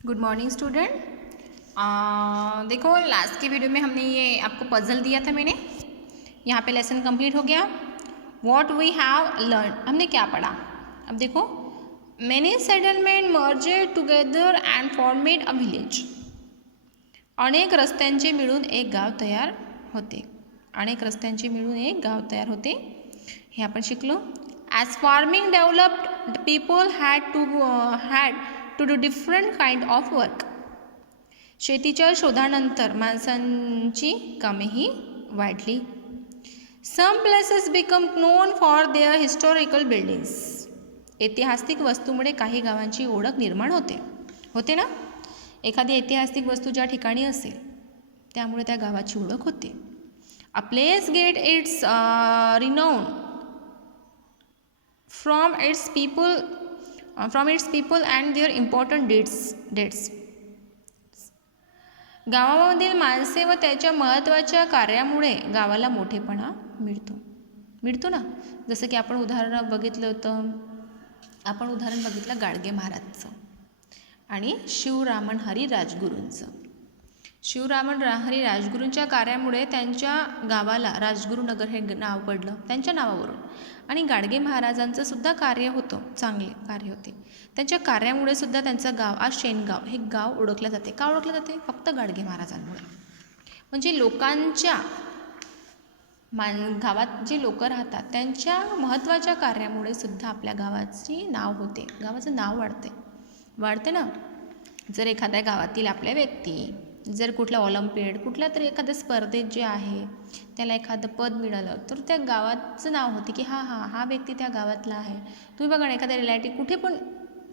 Good morning student. देखो last की video में हमने ये आपको पजल दिया था मैंने। यहाँ पे लेसन कंप्लीट हो गया। व्हाट वी हैव लर्न, हमने क्या पढ़ा। अब देखो, मैनी settlement मर्जेड together and formed a village. अनेक रस्त्यांचे मिळून एक गाव तयार होते. अनेक रस्त्यांचे मिळून एक गाव तयार होते हे आपण शिकलो. As farming developed the people had to do different kind of work. शेतीच्या शोधानंतर माणसांची कामेही वाढली. Some places become known for their historical buildings. ऐतिहासिक वस्तूमुळे काही गावांची ओळख निर्माण होते ना. एखादी ऐतिहासिक वस्तू ज्या ठिकाणी असेल त्यामुळे त्या गावाची ओळख होते. A place get its renown from its people and their important dates. गावामधील माणसे व त्याच्या महत्त्वाच्या कार्यामुळे गावाला मोठेपणा मिळतो ना. जसं की आपण उदाहरण बघितलं गाडगे महाराजचं आणि शिवरामन हरी राजगुरूंचं. शिवरामन हरी राजगुरूंच्या कार्यामुळे त्यांच्या गावाला राजगुरुनगर हे नाव पडलं त्यांच्या नावावरून. आणि गाडगे महाराजांचं सुद्धा कार्य होतं, चांगले कार्य होते. त्यांच्या कार्यामुळे सुद्धा त्यांचं गाव आज शेनगाव हे गाव ओळखलं जाते. का ओळखलं जाते? फक्त गाडगे महाराजांमुळे. म्हणजे लोकांच्या गावात जे लोक राहतात त्यांच्या महत्त्वाच्या कार्यामुळे सुद्धा आपल्या गावाची नाव होते, गावाचं नाव वाढते ना. जर एखाद्या गावातील आपल्या व्यक्ती जर कुठल्या ऑलिम्पियाड कुठल्या तरी एखाद्या स्पर्धेत जे आहे त्याला एखादं पद मिळालं तर त्या गावाचं नाव होते की हा व्यक्ती त्या गावातला आहे. तुम्ही बघा ना, एखाद्या रियालिटी कुठे पण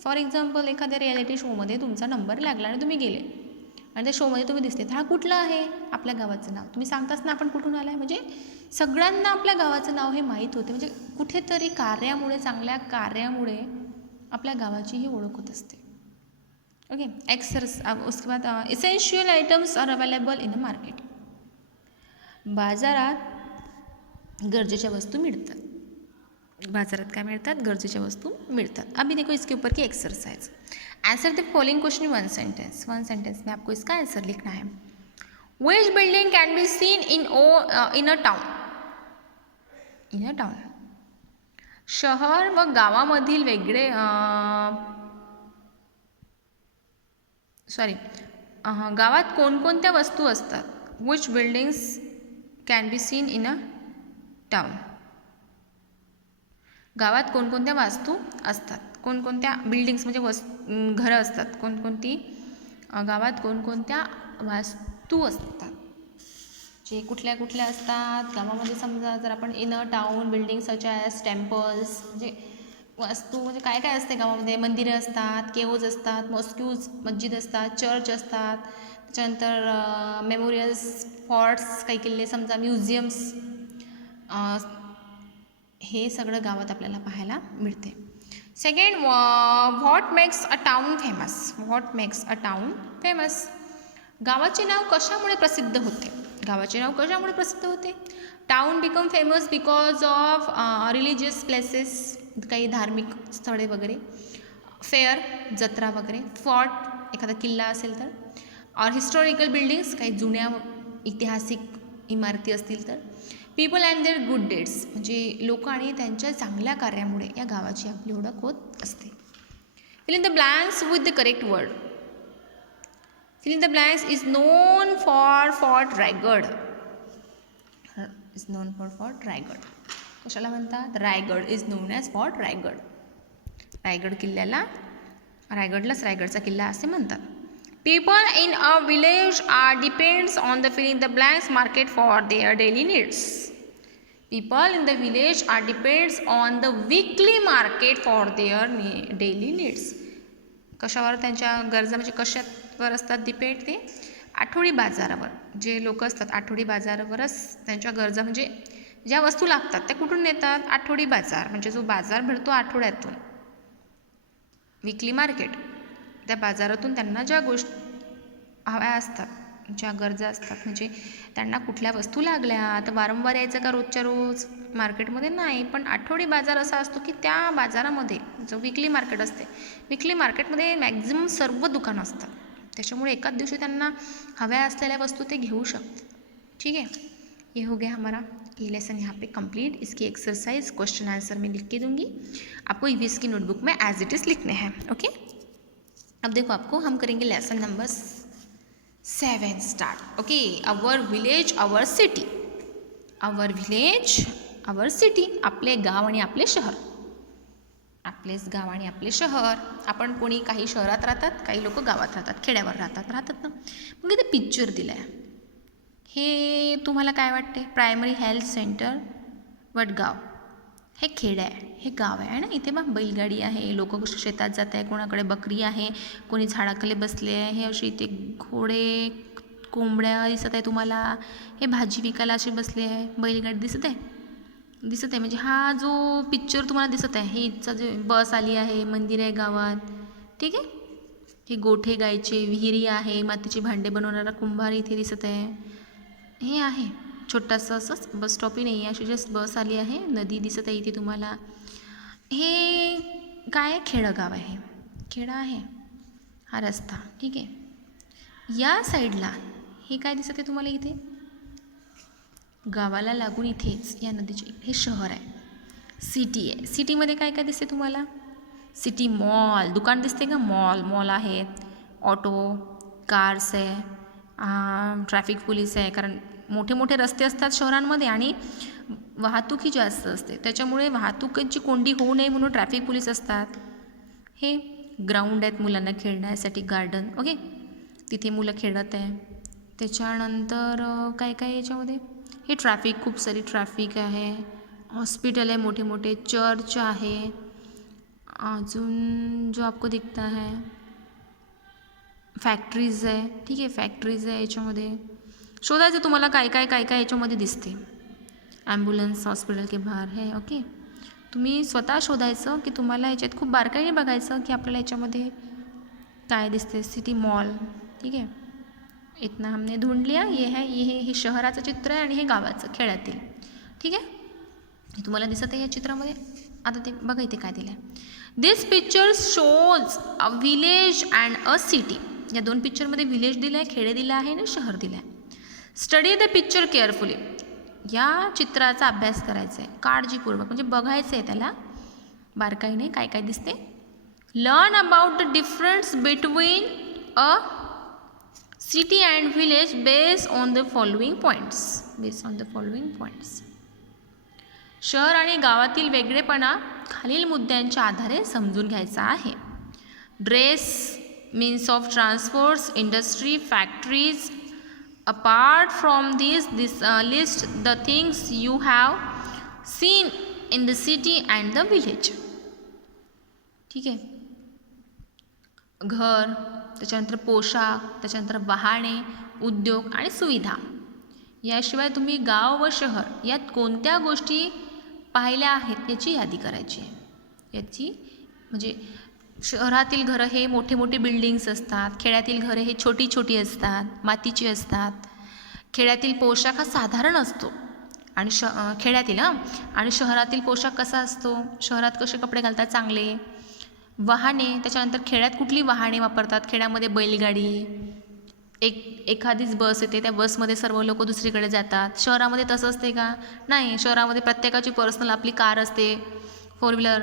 फॉर एक्झाम्पल एखाद्या रियालिटी शोमध्ये तुमचा नंबर लागला आणि तुम्ही गेले आणि त्या शोमध्ये तुम्ही दिसते, हा कुठला आहे? आपल्या गावाचं नाव तुम्ही सांगताच ना आपण कुठून आला आहे. म्हणजे सगळ्यांना आपल्या गावाचं नाव हे माहीत होते. म्हणजे कुठेतरी कार्यामुळे, चांगल्या कार्यामुळे आपल्या गावाची ही ओळख होत असते. ओके. उसके बाद essential items are available in a market. बाजारात गरजेच्या वस्तू मिळतात. बाजारात काय मिळतात? गरजेच्या वस्तू मिळतात. अभी देखो इसके ऊपर की exercise. Answer the following question in one sentence में आपको इसका आंसर लिखना है. Which building can be seen in a town? शहर व गावामधील गावात कोणकोणत्या वस्तू असतात? Which buildings can be seen in a town? गावात कोणकोणत्या वास्तू असतात? कोणकोणत्या बिल्डिंग्स म्हणजे घरं असतात. गावात कोणकोणत्या वास्तू असतात? जे कुठल्या असतात गावामध्ये. समजा जर आपण in a town building such as temples, म्हणजे वास्तू म्हणजे काय असते गावामध्ये? मंदिरं असतात, केव्ज असतात, मस्जिद असतात, चर्च असतात, त्याच्यानंतर मेमोरियल्स, फोर्ट्स, काही किल्ले, समजा म्युझियम्स, हे सगळं गावात आपल्याला पाहायला मिळते. Second, what makes a town famous? गावाचे नाव कशामुळे प्रसिद्ध होते? Town become famous because of religious places, काही धार्मिक स्थळे वगैरे, फेअर, जत्रा वगैरे, फोर्ट, एखादा किल्ला असेल तर, और हिस्टॉरिकल बिल्डिंग्स, काही जुन्या ऐतिहासिक इमारती असतील तर, people and their good dates, म्हणजे लोक आणि त्यांच्या चांगल्या कार्यामुळे या गावाची आपली ओळख होत असते. Fill in the blanks with the correct word. Fill in the blanks. Is known for Fort Raigad. कशाला म्हणतात? Raigad is known as fort Raigad. Raigad किल्ल्याला, रायगडलाच रायगडचा किल्ला असे म्हणतात. People in a village are depends on the fill in the blanks market for their daily needs. People in the village are depends on the weekly market for their daily needs. कशावर त्यांच्या गरजा, म्हणजे कशावर असतात depend? ते आठवडी बाजारावर. जे लोक असतात आठवडी बाजारावरच त्यांच्या गरजा, म्हणजे ज्या वस्तू लागतात त्या कुठून नेतात? आठवडी बाजार, म्हणजे जो बाजार भरतो आठवड्यातून, वीकली मार्केट. त्या बाजारातून त्यांना ज्या गोष्टी हव्या असतात, ज्या गरजा असतात, म्हणजे त्यांना कुठल्या वस्तू लागल्या तर वारंवार यायचं का रोजच्या रोज मार्केटमध्ये? नाही, पण आठवडी बाजार असा असतो की त्या बाजारामध्ये जो विकली मार्केट असते, विकली मार्केटमध्ये मॅक्झिमम सर्व दुकानं असतात, त्याच्यामुळे एकाच दिवशी त्यांना हव्या असलेल्या वस्तू ते घेऊ शकतात. ठीक है, ये हो गया हमारा ये लेसन यहाँ पे कंप्लीट. इसकी एक्सरसाइज क्वेश्चन आंसर मैं लिख के दूंगी, आपको ईवीएस की नोटबुक में एज इट इज़ लिखने हैं. ओके, अब देखो आपको हम करेंगे lesson number 7 start. Okay, our village our city. Our village our city, आपले गाव आणि आपले शहर. आपलेच गाव आणि आपले शहर. आपण कोणी काही शहरात राहतात, काही लोक गावात राहतात, खेड्यावर राहतात ना. मग इथे पिक्चर दिलं आहे, हे तुम्हाला काय वाटते? प्रायमरी हेल्थ सेंटर वडगाव, हे खेड आहे, हे गाव आहे ना. इथे मग बैलगाडी आहे, लोक शेतात जात आहे, कोणाकडे बकरी आहे, कोणी झाडाखाली बसले आहे. हे असे इथे घोडे, कोंबड्या दिसत आहे तुम्हाला. हे भाजी विकायला असे बसले आहे, बैलगाडी दिसत आहे म्हणजे हा जो पिक्चर तुम्हाला दिसत आहे, हे इथचा जे बस आली आहे, मंदिर आहे गावात. ठीक आहे, हे गोठे गायचे, विहिरी आहे, मातीचे भांडे बनवणारा कुंभार इथे दिसत आहे. हे आहे छोटासा असंच बस स्टॉपही नाही आहे, अशी जस्ट बस आली आहे, नदी दिसत आहे इथे तुम्हाला. हे काय खेडगाव आहे, खेडा आहे हा रस्ता. ठीक आहे, या साईडला हे काय दिसत आहे तुम्हाला? इथे गावाला लागून इथेच या नदीचे हे शहर आहे, सिटी आहे. सिटीमध्ये काय काय दिसते तुम्हाला? सिटी मॉल, दुकान दिसते का? मॉल आहेत, ऑटो, कार्स आहे, ट्रॅफिक पोलीस आहे, कारण मोठे मोठे रस्ते असतात शहरांमध्ये आणि वाहतूकही जास्त असते, त्याच्यामुळे वाहतुकीची कोंडी होऊ नये म्हणून ट्रॅफिक पोलीस असतात. हे ग्राउंड आहेत मुलांना खेळण्यासाठी, गार्डन. ओके, तिथे मुलं खेळत आहे. त्याच्यानंतर काय काय याच्यामध्ये? हे ट्रॅफिक, खूप सारी ट्रॅफिक आहे, हॉस्पिटल आहे, मोठे मोठे चर्च आहे. अजून जो आपको दिखता है फॅक्ट्रीज आहे. ठीक आहे, फॅक्ट्रीज आहे याच्यामध्ये. शोधायचं तुम्हाला काय काय काय काय याच्यामध्ये दिसते. ॲम्ब्युलन्स हॉस्पिटल के बाहेर है. ओके, तुम्ही स्वतः शोधायचं की तुम्हाला याच्यात खूप बारकाईने बघायचं की आपल्याला याच्यामध्ये काय दिसते. City mall. ठीक आहे, इतना हमने ढूंढ लिया. हे शहराचं चित्र आहे आणि हे गावाचं, खेड्यातील. ठीक आहे, हे तुम्हाला दिसत आहे या चित्रामध्ये. आता ते बघा इथे काय दिलं आहे. This picture shows a village and a city. या दोन पिक्चरमध्ये विलेज दिलं आहे, खेडे दिलं आहे आणि शहर दिलं आहे. Study the picture carefully. या चित्राचा अभ्यास करायचा आहे काळजीपूर्वक, म्हणजे बघायचं आहे त्याला बारकाईने काय काय दिसते. Learn about the difference between a city and village based on the following points. शहर आणि गावातील वेगळेपणा खालील मुद्द्यांच्या आधारे समजून घ्यायचा आहे. Dress, means of transports, industry, factories. Apart from this list the things you have seen in the city and the village. ठीक आहे, घर, त्याच्यानंतर पोशाख, त्याच्यानंतर वाहने, उद्योग आणि सुविधा. याशिवाय तुम्ही गाव व शहर यात कोणत्या गोष्टी पाहिल्या आहेत याची यादी करायची आहे. याची म्हणजे शहरातील घरं हे मोठे मोठे बिल्डिंग्स असतात, खेड्यातील घरं हे छोटी छोटी असतात, मातीची असतात. खेड्यातील पोशाख हा साधारण असतो आणि खेड्यातील आणि शहरातील पोशाख कसा असतो? शहरात कसे कपडे घालतात? चांगले. वाहने, त्याच्यानंतर खेड्यात कुठली वाहने वापरतात? खेड्यामध्ये बैलगाडी, एखादीच बस येते, त्या बसमध्ये सर्व लोक दुसरीकडे जातात. शहरामध्ये तसं असते का? नाही, शहरामध्ये प्रत्येकाची पर्सनल आपली कार असते, 4 व्हीलर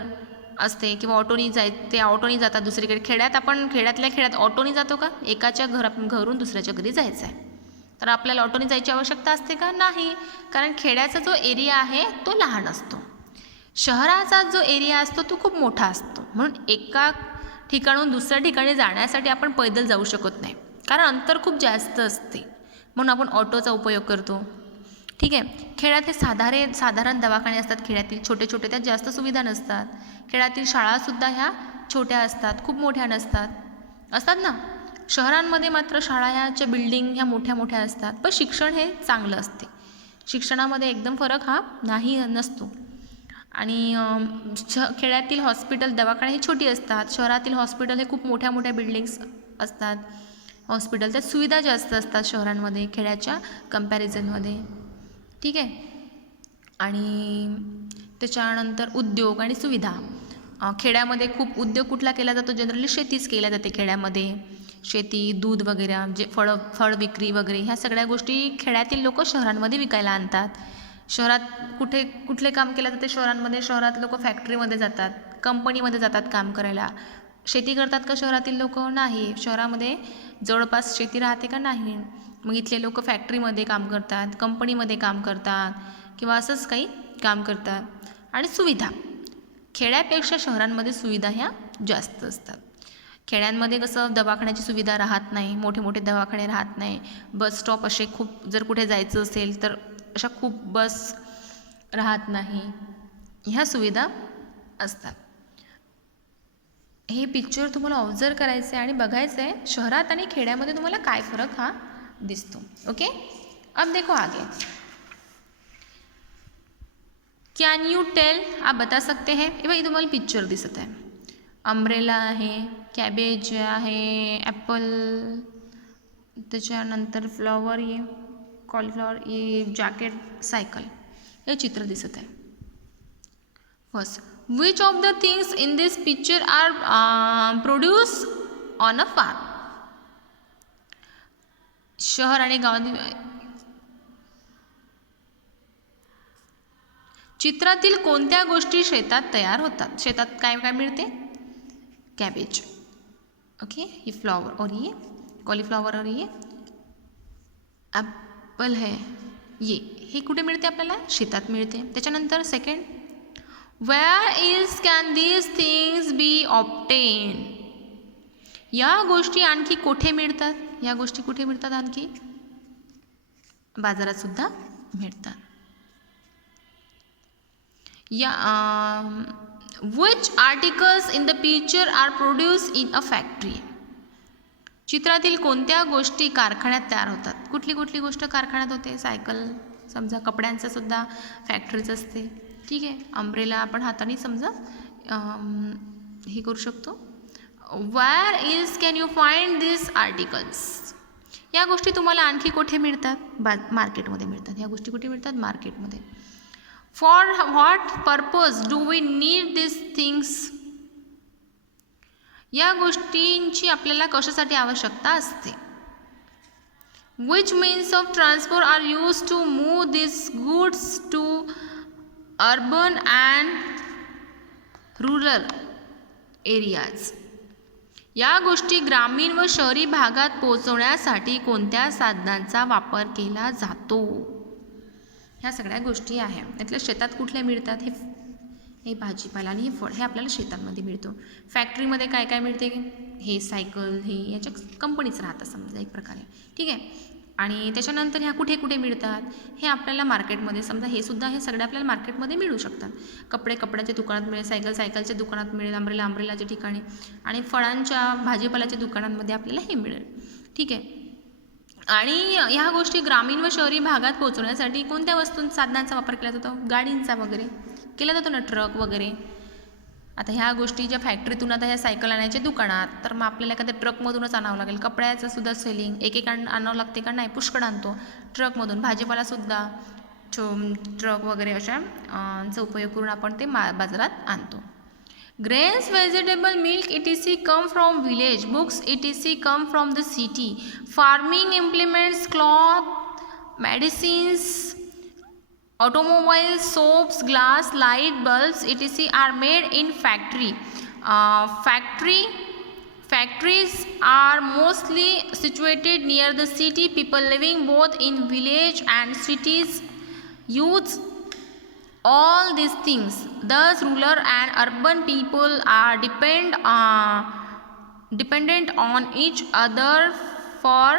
असते किंवा ऑटोनी ते ऑटोनी जातात दुसरीकडे. खेड्यातल्या खेड्यात ऑटोनी जातो का? एकाच्या घरून दुसऱ्याच्या घरी जायचं आहे तर आपल्याला ऑटोनी जायची आवश्यकता असते का? नाही, कारण खेड्याचा जो एरिया आहे तो लहान असतो, शहराचा जो एरिया असतो तो खूप मोठा असतो. म्हणून एका ठिकाणून दुसऱ्या ठिकाणी जाण्यासाठी आपण पैदल जाऊ शकत नाही, कारण अंतर खूप जास्त असते, म्हणून आपण ऑटोचा उपयोग करतो. ठीक आहे, खेड्यात हे साधारण दवाखाने असतात. खेड्यातील छोटे छोटे, त्यात जास्त सुविधा नसतात. खेड्यातील शाळासुद्धा ह्या छोट्या असतात, खूप मोठ्या असतात ना. शहरांमध्ये मात्र शाळा ह्याच्या बिल्डिंग ह्या मोठ्या मोठ्या असतात, पण शिक्षण हे चांगलं असते. शिक्षणामध्ये एकदम फरक हा नसतो. आणि खेड्यातील हॉस्पिटल, दवाखाने ही छोटी असतात. शहरातील हॉस्पिटल हे खूप मोठ्या मोठ्या बिल्डिंग्स असतात. हॉस्पिटल त्यात सुविधा जास्त असतात शहरांमध्ये खेड्याच्या कंपॅरिझनमध्ये. ठीक आहे, आणि त्याच्यानंतर उद्योग आणि सुविधा. खेड्यामध्ये खूप उद्योग कुठला केला जातो, जनरली शेतीच केल्या जाते खेड्यामध्ये. शेती, दूध वगैरे, जे फळ विक्री वगैरे ह्या सगळ्या गोष्टी खेड्यातील लोक शहरांमध्ये विकायला आणतात. शहरात कुठले काम केलं जाते शहरांमध्ये? शहरात लोक फॅक्टरीमध्ये जातात, कंपनीमध्ये जातात काम करायला. शेती करतात का शहरातील लोक? नाही. शहरामध्ये जवळपास शेती राहते का? नाही. मग इथले लोक फॅक्टरीमध्ये काम करतात, कंपनीमध्ये काम करतात किंवा असंच काही काम करतात. आणि सुविधा, खेड्यापेक्षा शहरांमध्ये सुविधा ह्या जास्त असतात. खेड्यांमध्ये कसं दवाखान्याची सुविधा राहत नाही, मोठे मोठे दवाखाने राहत नाही, बस स्टॉप असे खूप, जर कुठे जायचं असेल तर अशा खूप बस राहत नाही, ह्या सुविधा असतात. हे पिक्चर तुम्हाला ऑब्झर्व करायचं आहे आणि बघायचं आहे शहरात आणि खेड्यामध्ये तुम्हाला काय फरक हा दिसतो. ओके, अब देखो आगे. कैन यू टेल, आप बता सकते हैं. हे बघा, तुम्हाला पिक्चर दिसत आहे. अम्ब्रेला आहे, कॅबेज आहे, ॲपल, त्याच्यानंतर फ्लॉवर, ये कॉलीफ्लॉवर, ये जॅकेट, सायकल, हे चित्र दिसत आहे. First, which of the things in this picture are produce on a farm. शहर आणि गावातील चित्रातील कोणत्या गोष्टी शेतात तयार होतात? शेतात काय काय मिळते? कॅबेज, ओके, ये फ्लावर और ये कॉलीफ्लॉवर और ये ॲपल है, हे कुठे मिळते? आपल्याला शेतात मिळते. त्याच्यानंतर second, where is can these things B obtain. या गोष्टी आणखी कुठे मिळतात? या गोष्टी कुठे मिळतात? आणखी बाजारात सुद्धा मिळतात. या which articles in the picture are produced in a factory. चित्रातील कोणत्या गोष्टी कारखान्यात तयार होतात? कुठली कुठली गोष्ट कारखान्यात होते? सायकल, समजा कपड्यांचं सुद्धा फॅक्टरीच असते. ठीक आहे, अम्ब्रेला आपण हाताने समजा हे करू शकतो. Where is can you find this articles. या गोष्टी तुम्हाला आणखी कुठे मिळतात? मार्केटमध्ये मिळतात. या गोष्टी कुठे मिळतात? मार्केटमध्ये. For what purpose do we need this things. या गोष्टींची आपल्याला कशासाठी आवश्यकता असते? Which means of transport are use to move this goods to urban and rural areas. या गोष्टी ग्रामीण व शहरी भागात पोहोचवण्यासाठी कोणत्या साधनांचा वापर केला जातो? ह्या सगळ्या गोष्टी आहे. यातल्या शेतात कुठल्या मिळतात? हे भाजीपाला आणि हे फळ, हे आपल्याला शेतांमध्ये मिळतो. फॅक्टरीमध्ये काय काय मिळते? हे सायकल, हे याच्या कंपनीच राहतात समजा एक प्रकारे. ठीक आहे, आणि त्याच्यानंतर ह्या कुठे कुठे मिळतात? हे आपल्याला मार्केटमध्ये, समजा हे सुद्धा, हे सगळे आपल्याला मार्केटमध्ये मिळू शकतात. कपडे कपड्याच्या दुकानात मिळेल, सायकल सायकलच्या दुकानात मिळेल, अम्ब्रेला अम्ब्रेलाच्या ठिकाणी, आणि फळांच्या भाजीपाल्याच्या दुकानांमध्ये आपल्याला हे मिळेल. ठीक आहे, आणि ह्या गोष्टी ग्रामीण व शहरी भागात पोहोचवण्यासाठी कोणत्या साधनांचा वापर केला जातो? गाडींचा वगैरे केला जातो ना, ट्रक वगैरे. आता ह्या गोष्टी ज्या फॅक्टरीतून, आता ह्या सायकल आणायच्या दुकानात, तर मग आपल्याला एखाद्या ट्रकमधूनच आणावं लागेल. कपड्याचं सुद्धा सेलिंग एक आणावं लागते का? नाही, पुष्कळ आणतो ट्रकमधून. भाजीपालासुद्धा ट्रक वगैरे अशा चा उपयोग करून आपण ते बाजारात आणतो. Grains, vegetable, milk, etc. come from village. Books, etc. come from the city. Farming implements, cloth, medicines, automobiles, soaps, glass, light bulbs, etc. are made in factory. Factories are mostly situated near the city. People living both in village and cities use all these things. Thus rural and urban people are dependent on each other for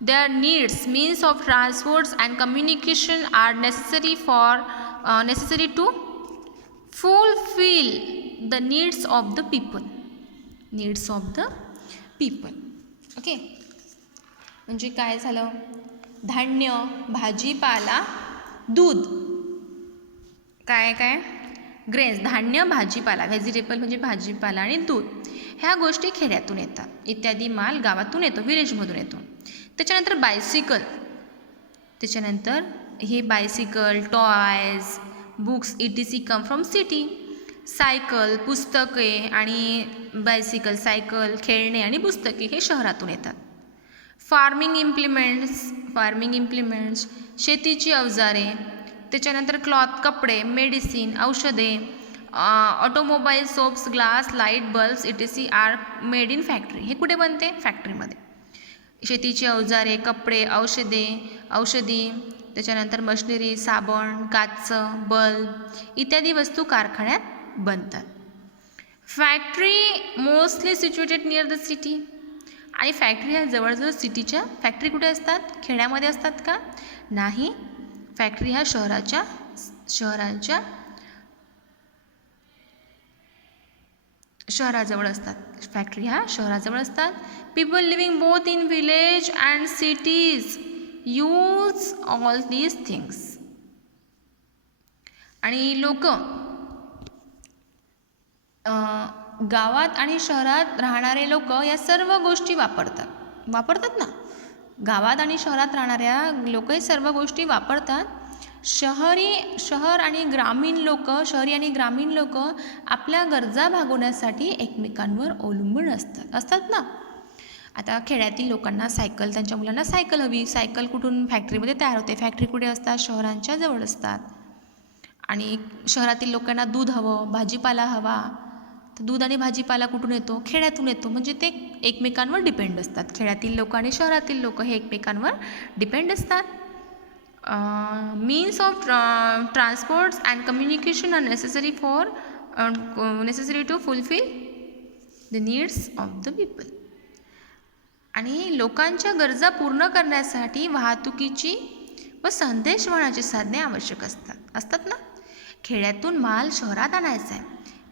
their needs. Means of transports and communication are necessary to fulfill the needs of the people. Okay, म्हणजे काय झालं? धान्य, भाजीपाला, दूध, काय काय? Grains, धान्य, भाजीपाला, व्हेजिटेबल म्हणजे भाजीपाला आणि दूध, ह्या गोष्टी खेड्यातून येतात. इत्यादी माल गावातून येतो, विलेजमधून येतो. त्याच्यानंतर बायसिकल, त्याच्यानंतर हे bicycle, toys, books, etc. Come from city. Cycle, पुस्तके आणि बायसिकल, सायकल, खेळणे आणि पुस्तके हे शहरातून येतात. फार्मिंग इम्प्लिमेंट्स, शेतीची अवजारे, त्याच्यानंतर क्लॉथ, कपडे, मेडिसिन, औषधे, automobile, soaps, glass, light, bulbs etc are made in factory. हे कुठे बनते? फॅक्टरीमध्ये. शेतीची अवजारे, कपडे, औषधी, त्याच्यानंतर मशिनरी, साबण, काच, बल्ब इत्यादी वस्तू कारखान्यात बनतात. Factory mostly situated near the city. आणि फॅक्टरी ह्या जवळजवळ सिटीच्या. फॅक्टरी कुठे असतात? खेड्यामध्ये असतात का? नाही. फॅक्टरी ह्या शहराजवळ असतात. फॅक्टरी ह्या शहराजवळ असतात. People living both in village and cities use all these things. आणि लोक गावात आणि शहरात राहणारे लोक या सर्व गोष्टी वापरतात ना. गावात आणि शहरात राहणाऱ्या लोक हे सर्व गोष्टी वापरतात. शहरी आणि ग्रामीण लोक आपल्या गरजा भागवण्यासाठी एकमेकांवर अवलंबून असतात ना. आता खेड्यातील लोकांना सायकल, त्यांच्या मुलांना सायकल हवी. सायकल कुठून? फॅक्टरीमध्ये तयार होते. फॅक्टरी कुठे असतात? शहरांच्या जवळ असतात. आणि शहरातील लोकांना दूध हवं, भाजीपाला हवा. तर दूध आणि भाजीपाला कुठून येतो? खेड्यातून येतो. म्हणजे ते एकमेकांवर डिपेंड असतात. खेड्यातील लोक आणि शहरातील लोक हे एकमेकांवर डिपेंड असतात. Means of transports and communication are necessary to fulfil the needs of the people. आणि लोकांच्या गरजा पूर्ण करण्यासाठी वाहतुकीची व संदेशवहनाची साधने आवश्यक असतात ना. खेड्यातून माल शहरात आणायचा आहे,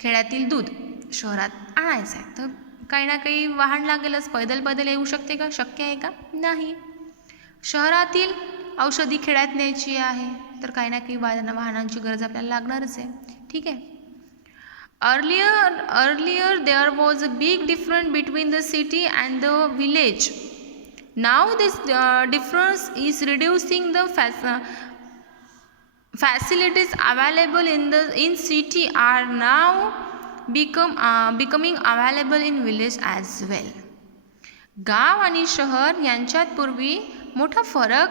खेड्यातील दूध शहरात आणायचं आहे, तर काही ना काही वाहन लागेलच. पैदल येऊ शकते का? शक्य आहे का? नाही. शहरातील औषधी खेड्यात न्यायची आहे, तर काही ना काही वाहनांची गरज आपल्याला लागणारच आहे. ठीक आहे. Earlier there was a big difference between the city and the village. Now this difference is reducing. The facilities available in city are now becoming available in village as well. गाव आणि शहर यांच्यात पूर्वी मोठा फरक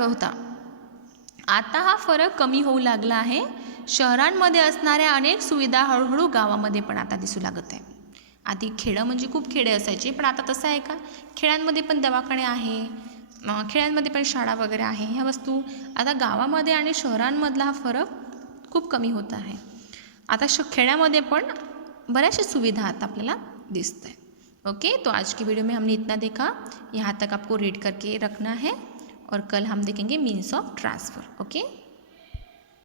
होता. आता हा फरक कमी होऊ लागला आहे. शहरांमध्ये असणाऱ्या अनेक सुविधा हळूहळू गावामध्ये पण आता दिसू लागत आहे. आधी खेडं म्हणजे खूप खेडे असायचे, पण आता तसं आहे का? खेड्यांमध्ये पण दवाखाने आहे, खेड्यांमध्ये पण शाळा वगैरे आहे. ह्या वस्तू आता गावामध्ये आणि शहरांमधला हा फरक खूप कमी होत आहे. आता खेड्यामध्ये पण बऱ्याचशा सुविधा आता आपल्याला दिसत है. ओके, तो आज की वीडियो में हमने इतना देखा. यहाँ तक आपको रीड करके रखना है और कल हम देखेंगे मीन्स ऑफ ट्रांसफ़र. ओके.